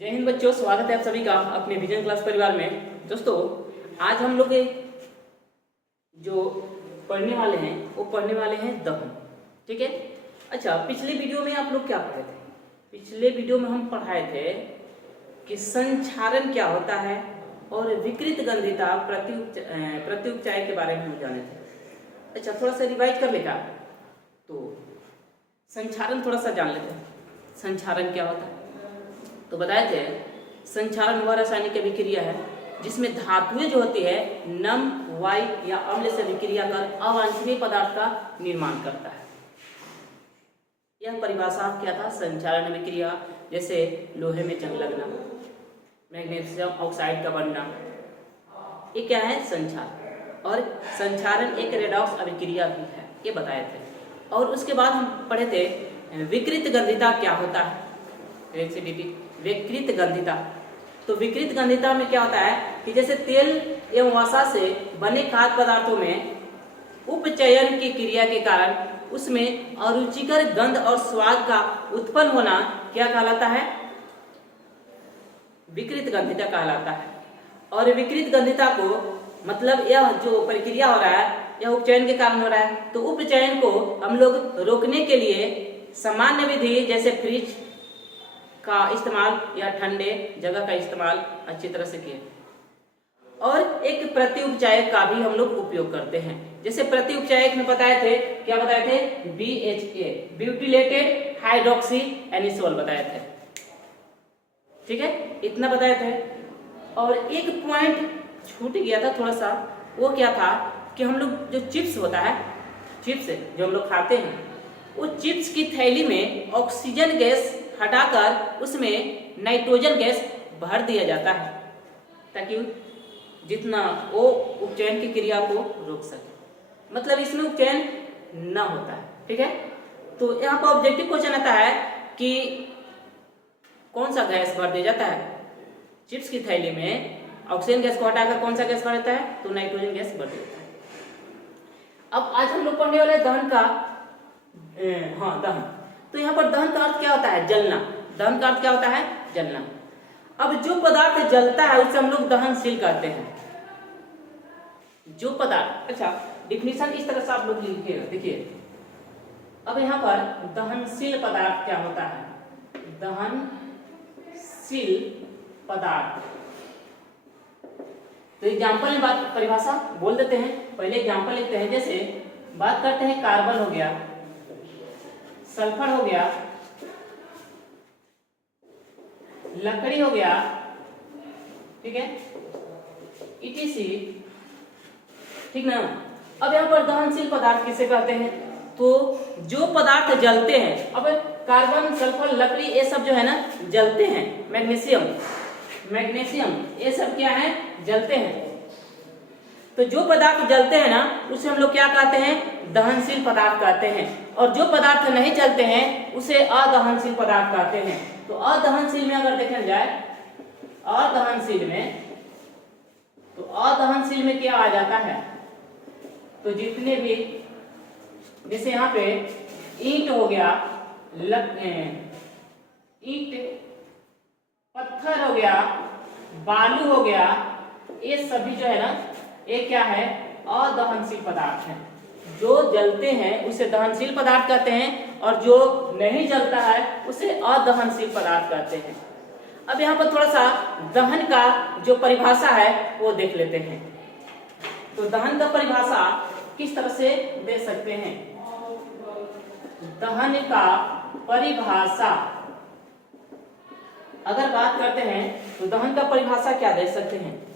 जय हिंद बच्चों, स्वागत है आप सभी का अपने विजन क्लास परिवार में। दोस्तों, आज हम लोग जो पढ़ने वाले हैं वो पढ़ने वाले हैं दहन। ठीक है। अच्छा, पिछले वीडियो में आप लोग क्या पढ़े थे? पिछले वीडियो में हम पढ़ाए थे कि संक्षारण क्या होता है और विकृत गंधिता प्रत्युपचाय के बारे में हम जाने थे। अच्छा, थोड़ा सा रिवाइज कर लेगा तो संक्षारण थोड़ा सा जान लेते हैं। संक्षारण क्या होता है तो बताए थे, संक्षारण वह रासायनिक अभिक्रिया है जिसमें धातुएं जो होती है नम, वायु या अम्ल से विक्रिया कर अवांछनीय पदार्थ का निर्माण करता है। यह परिभाषा क्या था? संक्षारण अभिक्रिया, जैसे लोहे में जंग लगना, मैग्नीशियम ऑक्साइड का बनना, ये क्या है? संक्षारण। और संक्षारण एक रेडॉक्स अभिक्रिया भी है, ये बताए थे। और उसके बाद हम पढ़े थे विकृत गंधिता क्या होता है। विकृत गंधिता, तो विकृत गंधिता में क्या होता है कि जैसे तेल एवं वसा से बने खाद्य पदार्थों में उपचयन की क्रिया के कारण उसमें अरुचिकर गंध और स्वाद का उत्पन्न होना क्या कहलाता है? विकृत गंधिता कहलाता है। और विकृत गंधिता को मतलब यह जो प्रक्रिया हो रहा है यह उपचयन के कारण हो रहा है, तो उपचयन को हम लोग रोकने के लिए सामान्य विधि जैसे फ्रिज का इस्तेमाल या ठंडे जगह का इस्तेमाल अच्छी तरह से किए। और एक प्रत्युपचायक का भी हम लोग उपयोग करते हैं। जैसे प्रत्युपचायक में बताए थे, क्या बताए थे? BHA, ब्यूटिलेटेड हाइड्रोक्सी एनिसोल बताए थे। ठीक है, इतना बताए थे। और एक पॉइंट छूट गया था थोड़ा सा, वो क्या था कि हम लोग जो चिप्स होता है, चिप्स जो हम लोग खाते हैं, वो चिप्स की थैली में ऑक्सीजन गैस हटाकर उसमें नाइट्रोजन गैस भर दिया जाता है ताकि जितना वो उपचयन की क्रिया को रोक सके। मतलब इसमें उपचयन न होता है। ठीक है, तो यहाँ पर ऑब्जेक्टिव क्वेश्चन आता है कि कौन सा गैस भर दिया जाता है? चिप्स की थैली में ऑक्सीजन गैस को हटाकर कौन सा गैस भर देता है? तो नाइट्रोजन गैस भर देता है। अब आज हम लोग पढ़ने वाले दहन का दहन। तो यहाँ पर दहन का अर्थ क्या होता है? जलना। दहन का अर्थ क्या होता है? जलना। अब जो पदार्थ जलता है उसे हम लोग दहनशील कहते हैं। जो पदार्थ, अच्छा डिफिनीशन इस तरह से आप लोग लिखिएगा, देखिए। अब यहाँ पर दहनशील पदार्थ क्या होता है? दहनशील पदार्थ, तो एग्जाम्पल में बात परिभाषा बोल देते हैं। पहले एग्जाम्पल लिखते हैं। जैसे बात करते हैं, कार्बन हो गया, सल्फर हो गया, लकड़ी हो गया, ठीक है, ETC, ठीक ना। अब यहाँ पर दहनशील पदार्थ किसे कहते हैं? तो जो पदार्थ जलते हैं। अब कार्बन, सल्फर, लकड़ी ये सब जो है ना जलते हैं। मैग्नीशियम ये सब क्या है? जलते हैं। तो जो पदार्थ जलते हैं ना उसे हम लोग क्या कहते हैं? दहनशील पदार्थ कहते हैं। और जो पदार्थ नहीं जलते हैं उसे अदहनशील पदार्थ कहते हैं। तो अदहनशील में अगर देखा जाए, अदहनशील में क्या आ जाता है? तो जितने भी, जैसे यहाँ पे ईंट हो गया, ईंट, पत्थर हो गया, बालू हो गया, ये सभी जो है ना ये क्या है? अदहनशील पदार्थ है। जो जलते हैं उसे दहनशील पदार्थ कहते हैं और जो नहीं जलता है उसे अदहनशील पदार्थ कहते हैं। अब यहाँ पर थोड़ा सा दहन का जो परिभाषा है वो देख लेते हैं। तो दहन का परिभाषा किस तरह से दे सकते हैं? दहन का परिभाषा अगर बात करते हैं तो दहन का परिभाषा क्या दे सकते हैं?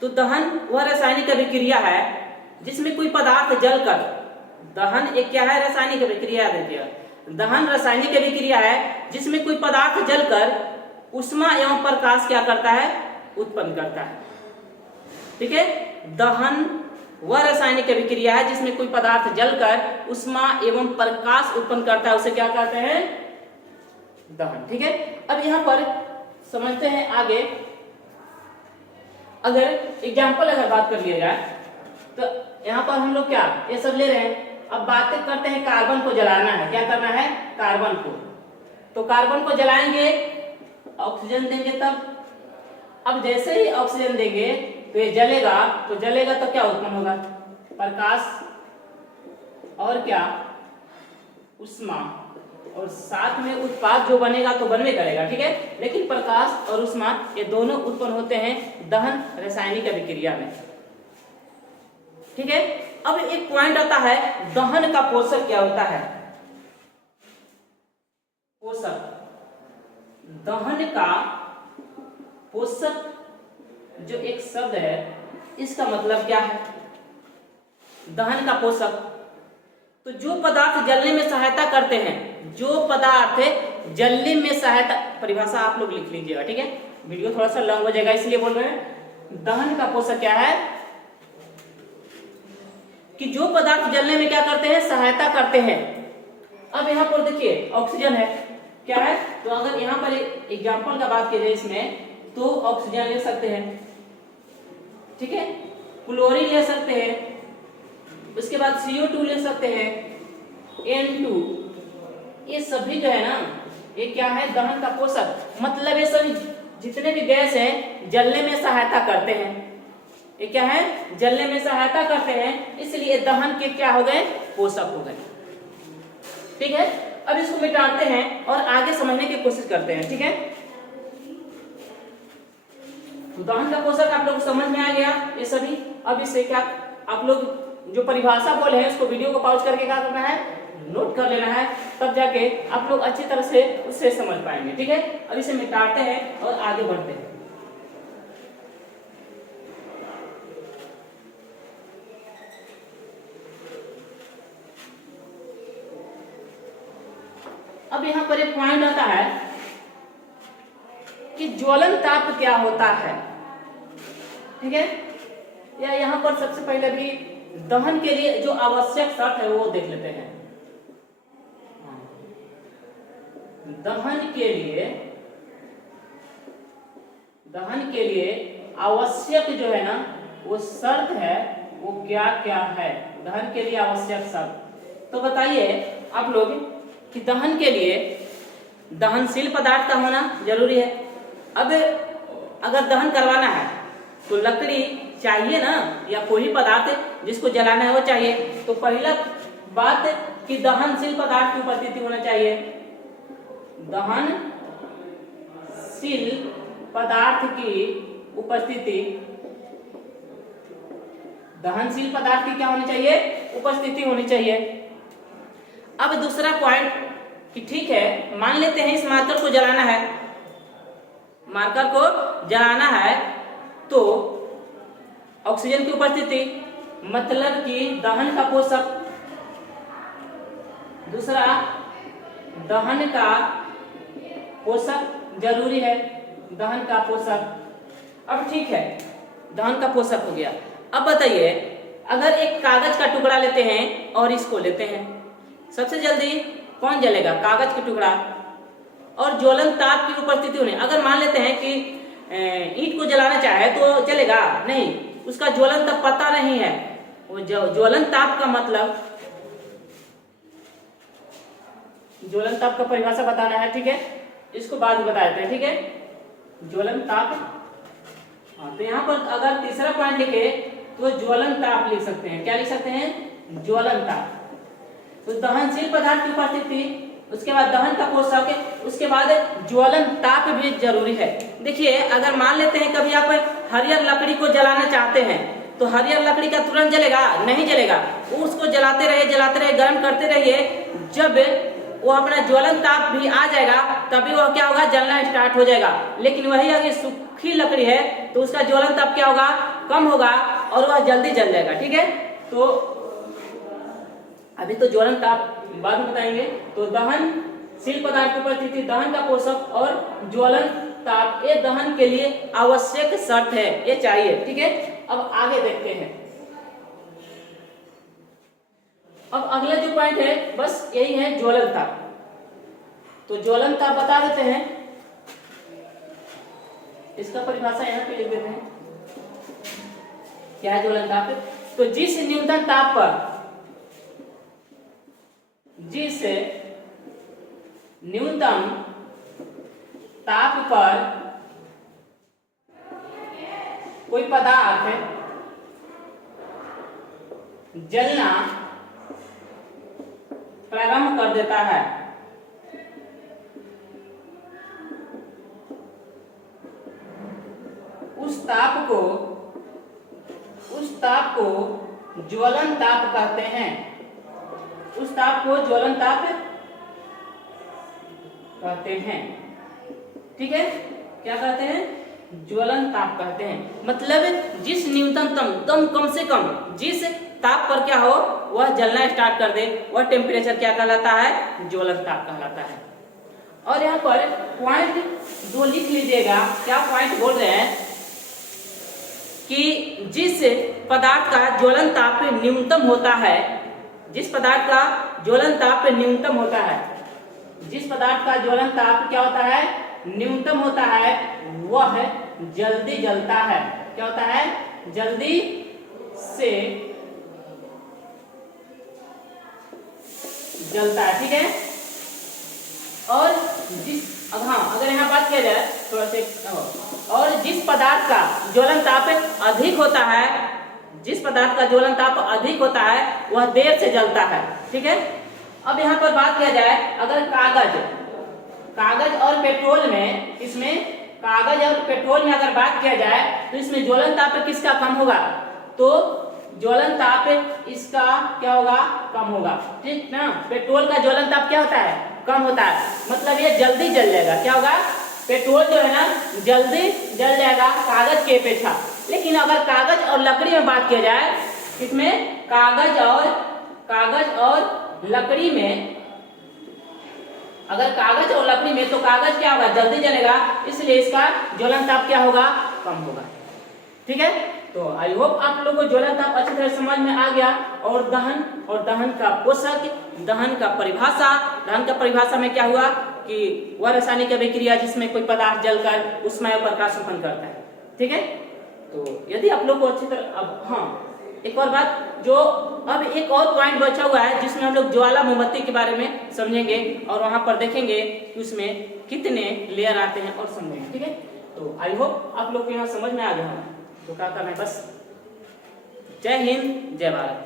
तो दहन वह रासायनिक अभिक्रिया है जिसमें कोई पदार्थ जलकर, दहन एक क्या है? रासायनिक अभिक्रिया। देखिए, दहन रासायनिक अभिक्रिया है जिसमें कोई पदार्थ जलकर ऊष्मा एवं प्रकाश क्या करता है? उत्पन्न करता है। ठीक है, दहन वह रासायनिक अभिक्रिया है जिसमें कोई पदार्थ जलकर ऊष्मा एवं प्रकाश उत्पन्न करता है, उसे क्या कहते हैं? दहन। ठीक है, अब यहाँ पर समझते हैं आगे। अगर एग्जाम्पल अगर बात कर लिया जाए तो यहाँ पर हम लोग क्या ये सब ले रहे हैं। अब बातें करते हैं, कार्बन को जलाना है। क्या करना है? कार्बन को। तो कार्बन को जलाएंगे ऑक्सीजन देंगे तब। अब जैसे ही ऑक्सीजन देंगे तो ये जलेगा, तो जलेगा तो क्या उत्पन्न होगा? प्रकाश और क्या? उष्मा, और साथ में उत्पाद जो बनेगा तो बनवे करेगा, ठीक है। लेकिन प्रकाश और उष्मा ये दोनों उत्पन्न होते हैं दहन रासायनिक अभिक्रिया में, ठीक है। अब एक पॉइंट आता है, दहन का पोषक क्या होता है? पोषक, दहन का पोषक जो एक शब्द है इसका मतलब क्या है? दहन का पोषक तो जो पदार्थ जलने में सहायता करते हैं, जो पदार्थ जलने में सहायता, परिभाषा आप लोग लिख लीजिएगा, ठीक है। वीडियो थोड़ा सा लंबा हो जाएगा इसलिए बोल रहे हैं। दहन का पोषक क्या है कि जो पदार्थ जलने में क्या करते हैं? सहायता करते हैं। अब यहाँ पर देखिए ऑक्सीजन है, क्या है? तो अगर यहाँ पर एग्जाम्पल का बात की जाए इसमें, तो ऑक्सीजन ले सकते हैं, ठीक है, क्लोरीन ले सकते हैं, उसके बाद CO2 ले सकते हैं, N2, ये सभी जो है ना, ये क्या है? दहन का पोषक। मतलब ये सभी जितने भी गैस हैं जलने में सहायता करते हैं, ये क्या है? जलने में सहायता करते हैं, इसलिए दहन के क्या हो गए? पोषक हो गए, ठीक है। अब इसको मिटाते हैं और आगे समझने की कोशिश करते हैं, ठीक है। तो दहन का पोषक आप लोग समझ में आ गया ये सभी। अब इससे क्या आप लोग जो परिभाषा बोले हैं उसको वीडियो को पॉज करके क्या करना है? नोट कर लेना है, तब जाके आप लोग अच्छी तरह से उससे समझ पाएंगे, ठीक है। अब इसे मिटाते हैं और आगे बढ़ते हैं। अब यहाँ पर एक पॉइंट आता है कि ज्वलन ताप क्या होता है, ठीक है। या यहाँ पर सबसे पहले भी दहन के लिए जो आवश्यक शर्त है वो देख लेते हैं। दहन के लिए आवश्यक जो है ना वो शर्त है, वो क्या क्या है? दहन के लिए आवश्यक शर्त तो बताइए आप लोग कि दहन के लिए दहनशील पदार्थ का होना जरूरी है। अब अगर दहन करवाना है तो लकड़ी चाहिए ना, या कोई पदार्थ जिसको जलाना है वो चाहिए। तो पहला बात कि दहनशील पदार्थ की उपस्थिति होना चाहिए। दहनशील पदार्थ की उपस्थिति, दहनशील पदार्थ की क्या होनी चाहिए? उपस्थिति होनी चाहिए। अब दूसरा पॉइंट कि ठीक है, मान लेते हैं इस मार्कर को जलाना है, मार्कर को जलाना है तो ऑक्सीजन की उपस्थिति, मतलब कि दहन का पोषक। दूसरा, दहन का पोषक जरूरी है, दहन का पोषक। अब ठीक है, दहन का पोषक हो गया। अब बताइए, अगर एक कागज का टुकड़ा लेते हैं और इसको लेते हैं, सबसे जल्दी कौन जलेगा? कागज का टुकड़ा। और ज्वलन ताप की उपस्थिति होने, अगर मान लेते हैं कि ईंट को जलाना चाहे तो चलेगा नहीं, उसका ज्वलन ताप पता नहीं है। वो ज्वलन ताप का मतलब, ज्वलन ताप का परिभाषा बताना है, ठीक है, इसको बाद में बता देते हैं, ठीक है। ज्वलन ताप, हाँ, तो यहाँ पर अगर तीसरा पॉइंट लिखे तो ज्वलन ताप लिख सकते हैं। क्या लिख सकते हैं? ज्वलन ताप। तो दहनशील पदार्थ की उपस्थिति, उसके बाद दहन का पोषक, उसके बाद ज्वलन ताप भी जरूरी है। देखिए, अगर मान लेते हैं कभी आप हरियर लकड़ी को जलाना चाहते हैं तो हरियर लकड़ी का तुरंत जलेगा? नहीं जलेगा। वो उसको जलाते रहिए, गर्म करते रहिए, जब वो अपना ज्वलन ताप भी आ जाएगा तभी वह क्या होगा? जलना स्टार्ट हो जाएगा। लेकिन वही अगर सूखी लकड़ी है तो उसका ज्वलन ताप क्या होगा? कम होगा और वह जल्दी जल जाएगा, ठीक है। तो अभी तो ज्वलन ताप बाद में बताएंगे। तो दहनशील पदार्थ की उपस्थिति, दहन का पोषक और ज्वलन ताप, ये दहन के लिए आवश्यक शर्त है, ये चाहिए, ठीक है। अब आगे देखते हैं। अब अगला जो पॉइंट है बस यही है, ज्वलन ताप। तो ज्वलन ताप बता देते हैं, इसका परिभाषा यहाँ पे लिख देते हैं। क्या है ज्वलन ताप? तो जिस न्यूनतम ताप पर, जिस न्यूनतम ताप पर कोई पदार्थ जलना प्रारंभ कर देता है, उस ताप को ज्वलन ताप कहते हैं। उस ताप को ज्वलन ताप कहते हैं। ठीक है, क्या कहते हैं? ज्वलन ताप कहते हैं। मतलब जिस न्यूनतम कम कम से कम जिस ताप पर क्या हो वह जलना स्टार्ट कर दे, वह टेम्परेचर क्या कहलाता है? ज्वलन ताप कहलाता है। और यहाँ पर पॉइंट 2 लिख लीजिएगा। क्या पॉइंट बोल रहे हैं कि जिस पदार्थ का ज्वलन ताप न्यूनतम होता है, जिस पदार्थ का ज्वलन ताप न्यूनतम होता है, जिस पदार्थ का ज्वलन ताप क्या होता है? न्यूनतम होता है, वह जल्दी जलता है। क्या होता है? जल्दी से जलता है। ठीक है, और अगर यहाँ बात किया जाए थोड़ा से, और जिस पदार्थ का ज्वलन ताप अधिक होता है, जिस पदार्थ का ज्वलन ताप अधिक होता है वह देर से जलता है। ठीक है, अब यहाँ पर बात किया जाए अगर कागज और पेट्रोल में, इसमें कागज और पेट्रोल में अगर बात किया जाए तो इसमें ज्वलन ताप किसका कम होगा? तो ज्वलन ताप इसका क्या होगा? कम होगा। ठीक ना, पेट्रोल का ज्वलन ताप क्या होता है? कम होता है, मतलब ये जल्दी जल जाएगा। क्या होगा? पेट्रोल जो है ना जल्दी जल जाएगा कागज के अपेक्षा। लेकिन अगर कागज और लकड़ी में बात किया जाए, इसमें कागज और लकड़ी में, अगर कागज और लकड़ी में तो कागज क्या होगा? जल्दी जलेगा, इसलिए इसका ज्वलन ताप क्या होगा? कम होगा। ठीक है, तो आई होप आप लोगों को ज्वलन ताप अच्छी तरह समझ में आ गया। और दहन का पोषक, दहन का परिभाषा में क्या हुआ कि वह रासायनिक अभिक्रिया जिसमें कोई पदार्थ जलकर उष्मा एवं प्रकाश उत्पन्न करता है। ठीक है, तो यदि आप लोग को अच्छी तरह, अब हाँ एक और बात, जो अब एक और पॉइंट बचा हुआ है जिसमें हम लोग ज्वाला मोमबत्ती के बारे में समझेंगे और वहां पर देखेंगे कि उसमें कितने लेयर आते हैं और समझेंगे। ठीक है, तो आई होप आप लोग को यहाँ समझ में आ गया। तो क्या करना है बस, जय हिंद जय भारत।